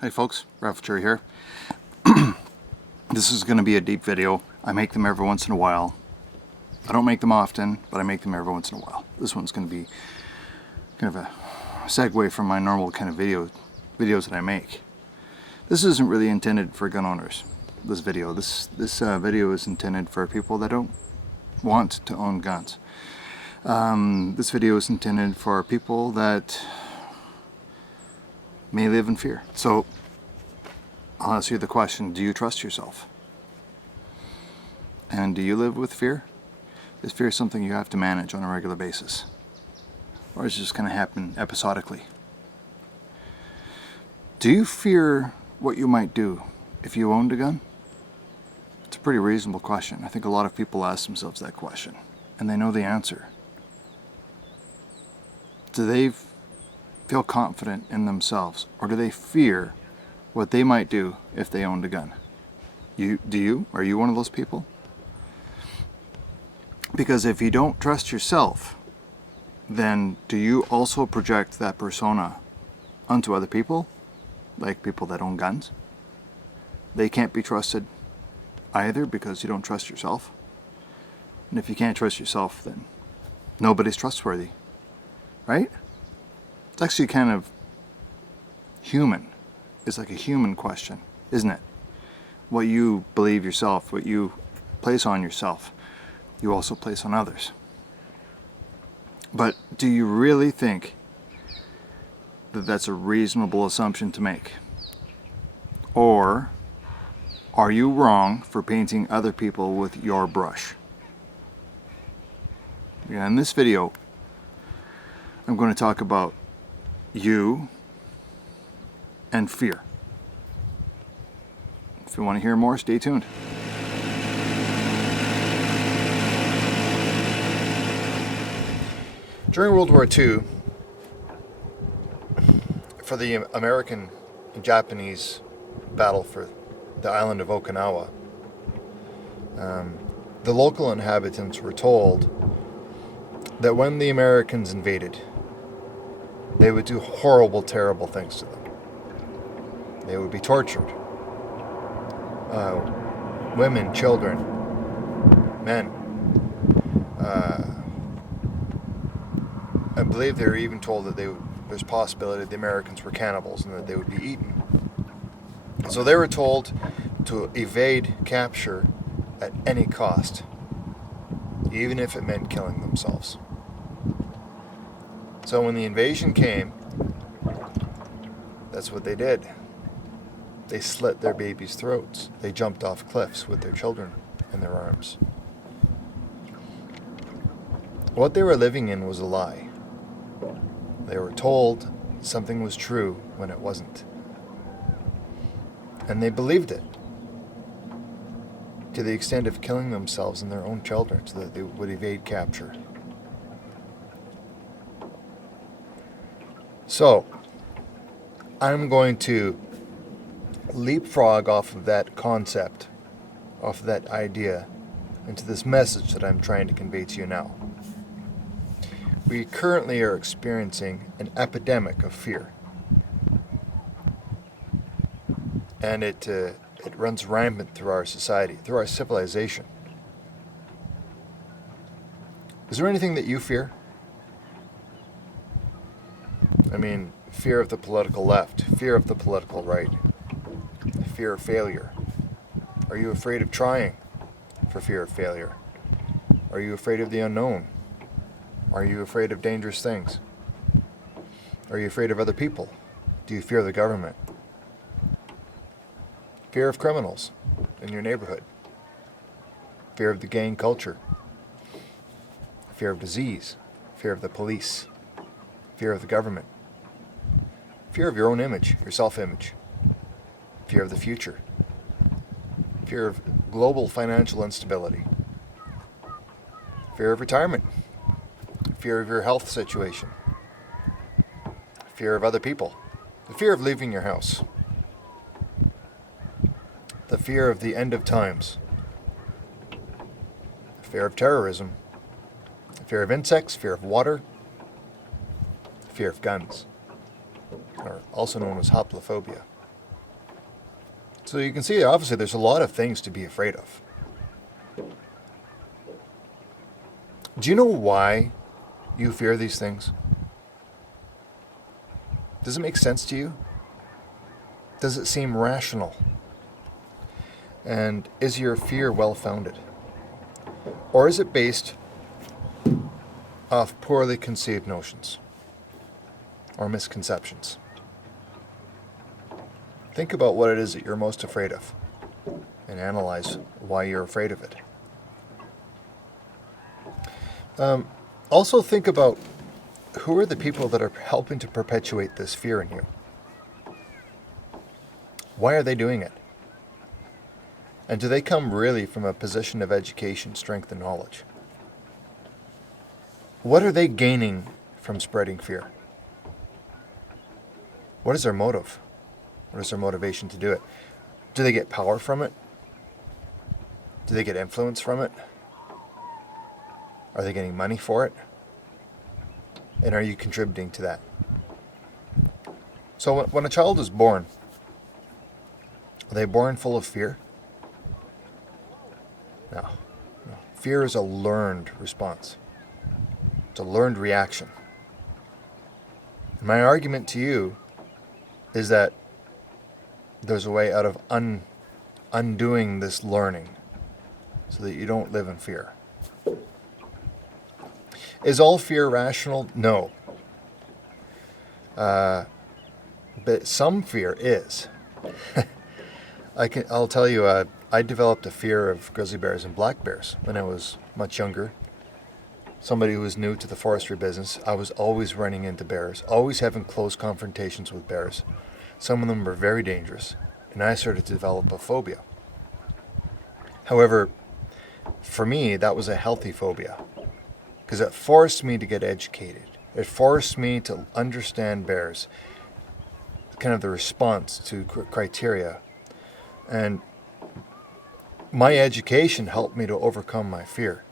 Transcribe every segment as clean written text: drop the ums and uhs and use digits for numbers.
Hey folks, Raffer here. This is going to be a deep video. I make them every once in a while. I don't make them often, but I make them every once in a while. This one's going to be kind of a segue from my normal kind of videos that I make. This isn't really intended for gun owners. This video is intended for people that don't want to own guns. This video is intended for people that may live in fear. So I'll ask you the question, do you trust yourself? And do you live with fear? Is fear something you have to manage on a regular basis? Or is it just going to happen episodically? Do you fear what you might do if you owned a gun? It's a pretty reasonable question. I think a lot of people ask themselves that question, and they know the answer. Do they feel confident in themselves, or do they fear what they might do if they owned a gun? Are you one of those people? Because if you don't trust yourself, then do you also project that persona onto other people, like people that own guns? They can't be trusted either because you don't trust yourself. And if you can't trust yourself, then nobody's trustworthy, right? It's actually kind of human. It's like a human question, isn't it? What you believe yourself, what you place on yourself, you also place on others. But do you really think that that's a reasonable assumption to make? Or are you wrong for painting other people with your brush? Yeah, in this video, I'm going to talk about you and fear. If you want to hear more, stay tuned. During World War II, for the American and Japanese battle for the island of Okinawa, the local inhabitants were told that when the Americans invaded, they would do horrible, terrible things to them. They would be tortured. Women, children, men. I believe they were even told that there's a possibility that the Americans were cannibals and that they would be eaten. So they were told to evade capture at any cost, even if it meant killing themselves. So when the invasion came, that's what they did. They slit their babies' throats. They jumped off cliffs with their children in their arms. What they were living in was a lie. They were told something was true when it wasn't. And they believed it, to the extent of killing themselves and their own children so that they would evade capture. So, I'm going to leapfrog off of that concept, off of that idea, into this message that I'm trying to convey to you now. We currently are experiencing an epidemic of fear. And it runs rampant through our society, through our civilization. Is there anything that you fear? I mean, fear of the political left, fear of the political right, fear of failure. Are you afraid of trying for fear of failure? Are you afraid of the unknown? Are you afraid of dangerous things? Are you afraid of other people? Do you fear the government? Fear of criminals in your neighborhood? Fear of the gang culture? Fear of disease? Fear of the police? Fear of the government? Fear of your own image, your self-image? Fear of the future? Fear of global financial instability? Fear of retirement? Fear of your health situation? Fear of other people? The fear of leaving your house? The fear of the end of times? The fear of terrorism? The fear of insects? Fear of water? The fear of guns? Or also known as hoplophobia. So you can see, obviously, there's a lot of things to be afraid of. Do you know why you fear these things? Does it make sense to you? Does it seem rational? And is your fear well-founded? Or is it based off poorly conceived notions or misconceptions? Think about what it is that you're most afraid of and analyze why you're afraid of it. Also think about who are the people that are helping to perpetuate this fear in you. Why are they doing it? And do they come really from a position of education, strength, and knowledge? What are they gaining from spreading fear? What is their motive? What is their motivation to do it? Do they get power from it? Do they get influence from it? Are they getting money for it? And are you contributing to that? So when a child is born, are they born full of fear? No. Fear is a learned response. It's a learned reaction. And my argument to you is that there's a way out of undoing this learning so that you don't live in fear. Is all fear rational? No. But some fear is. I'll tell you, I developed a fear of grizzly bears and black bears when I was much younger. Somebody who was new to the forestry business, I was always running into bears, always having close confrontations with bears. Some of them were very dangerous, and I started to develop a phobia. However, for me, that was a healthy phobia, because it forced me to get educated. It forced me to understand bears, kind of the response to criteria. And my education helped me to overcome my fear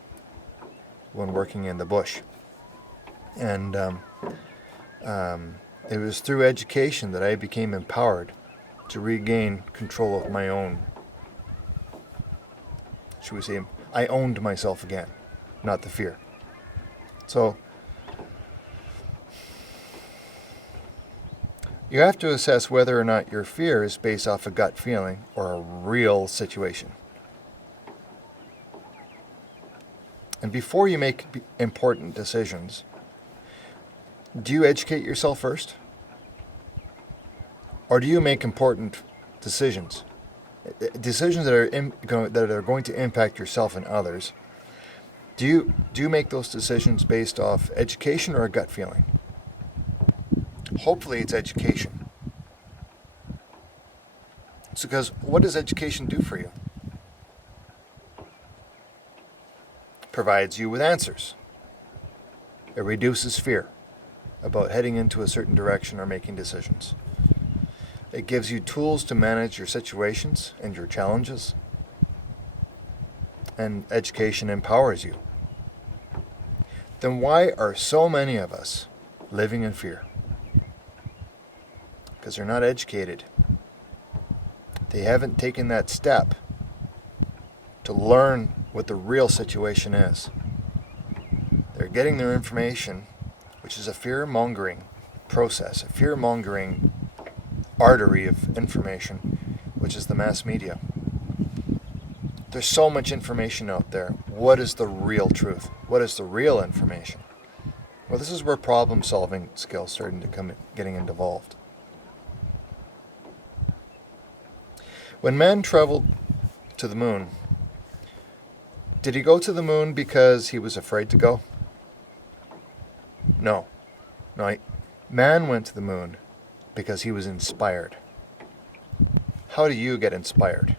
when working in the bush. And it was through education that I became empowered to regain control of my own, should we say, I owned myself again, not the fear. So you have to assess whether or not your fear is based off a gut feeling or a real situation. And before you make important decisions, do you educate yourself first? Or do you make important decisions? Decisions that are going to impact yourself and others. Do you make those decisions based off education or a gut feeling? Hopefully it's education. It's because what does education do for you? Provides you with answers. It reduces fear about heading into a certain direction or making decisions. It gives you tools to manage your situations and your challenges. And education empowers you. Then why are so many of us living in fear? Because they're not educated. They haven't taken that step to learn what the real situation is. They're getting their information, which is a fear-mongering process, a fear-mongering artery of information, which is the mass media. There's so much information out there. What is the real truth? What is the real information? Well, this is where problem-solving skills starting to getting involved. When man traveled to the moon, did he go to the moon because he was afraid to go? No. Man went to the moon because he was inspired. How do you get inspired?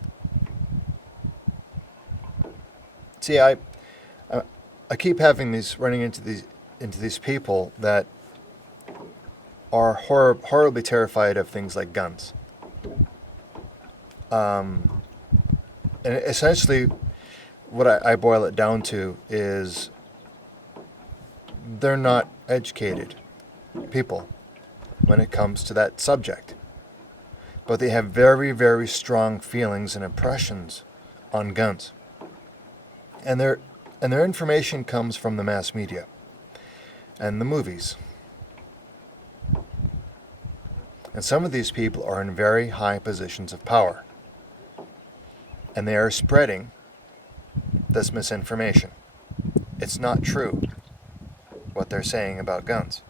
See, I keep having running into these people that are horribly terrified of things like guns. And essentially, what I boil it down to is they're not educated people when it comes to that subject. but they have very, very strong feelings and impressions on guns. And their information comes from the mass media and the movies. And some of these people are in very high positions of power. And they are spreading this misinformation. It's not true what they're saying about guns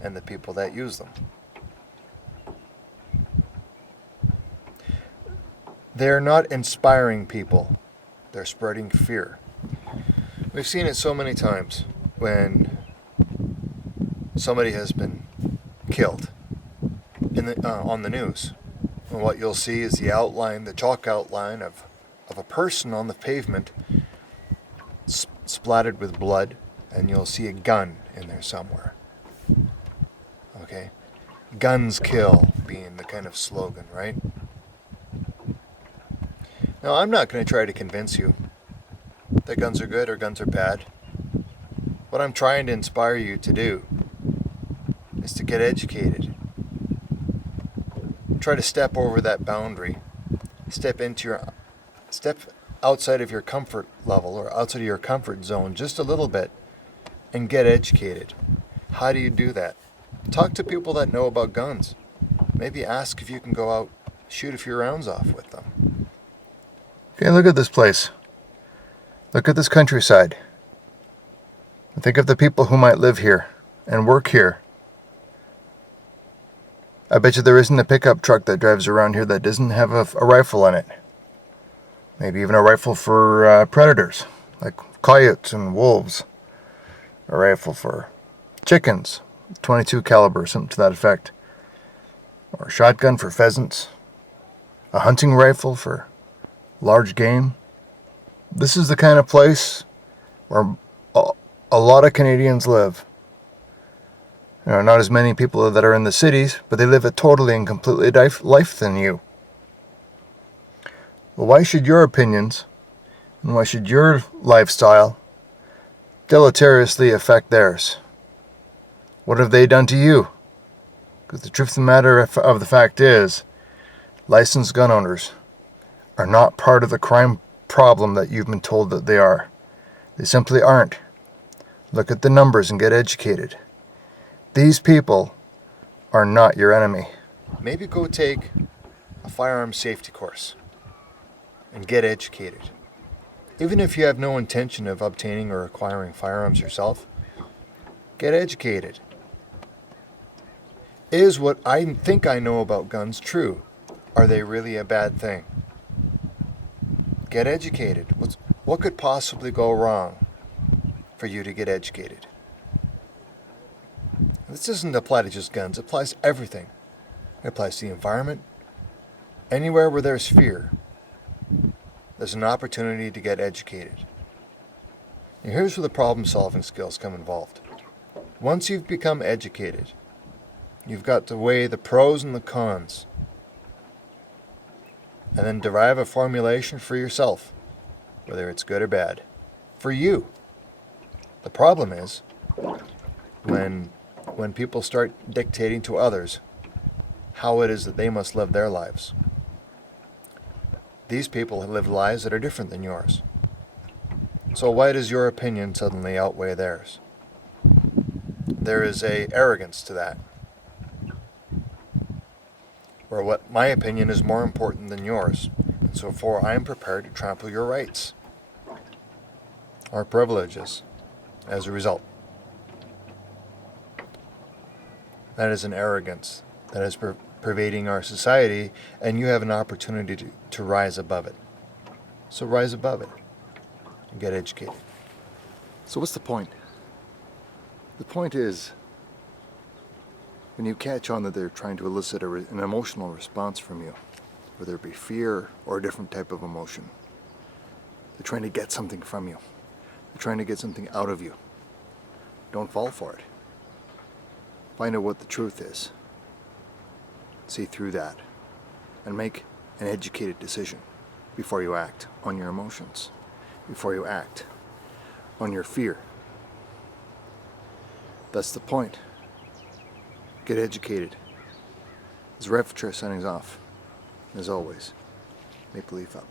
and the people that use them. They're not inspiring people. They're spreading fear. We've seen it so many times when somebody has been killed on the news. And what you'll see is the chalk outline of a person on the pavement splattered with blood, and you'll see a gun in there somewhere. Okay? Guns kill being the kind of slogan, right? Now, I'm not going to try to convince you that guns are good or guns are bad. What I'm trying to inspire you to do is to get educated. Try to step over that boundary. Step outside of your comfort level or outside of your comfort zone just a little bit and get educated. How do you do that? Talk to people that know about guns. Maybe ask if you can go out, shoot a few rounds off with them. Okay, look at this place. Look at this countryside. Think of the people who might live here and work here. I bet you there isn't a pickup truck that drives around here that doesn't have a rifle in it. Maybe even a rifle for predators, like coyotes and wolves. A rifle for chickens, 22 caliber, something to that effect. Or a shotgun for pheasants. A hunting rifle for large game. This is the kind of place where a lot of Canadians live. You know, not as many people that are in the cities, but they live a totally and completely different life than you. Well, why should your opinions and why should your lifestyle deleteriously affect theirs? What have they done to you? Because the truth of the matter of the fact is, licensed gun owners are not part of the crime problem that you've been told that they are. They simply aren't. Look at the numbers and get educated. These people are not your enemy. Maybe go take a firearms safety course and get educated. Even if you have no intention of obtaining or acquiring firearms yourself, get educated. Is what I think I know about guns true? Are they really a bad thing? Get educated. What could possibly go wrong for you to get educated? This doesn't apply to just guns. It applies to everything. It applies to the environment. Anywhere where there's fear, there's an opportunity to get educated. And here's where the problem-solving skills come involved. Once you've become educated, you've got to weigh the pros and the cons, and then derive a formulation for yourself, whether it's good or bad, for you. The problem is when people start dictating to others how it is that they must live their lives. These people have lived lives that are different than yours. So why does your opinion suddenly outweigh theirs? There is an arrogance to that. Or what my opinion is more important than yours, and so therefore I am prepared to trample your rights or privileges as a result. That is an arrogance that is pervading our society, and you have an opportunity to rise above it. So rise above it and get educated. So what's the point? The point is, when you catch on that they're trying to elicit an emotional response from you, whether it be fear or a different type of emotion, they're trying to get something from you. They're trying to get something out of you. Don't fall for it. Find out what the truth is. See through that and make an educated decision before you act on your emotions, before you act on your fear. That's the point. Get educated. This is Red for signing off. as always, Maple Leaf up.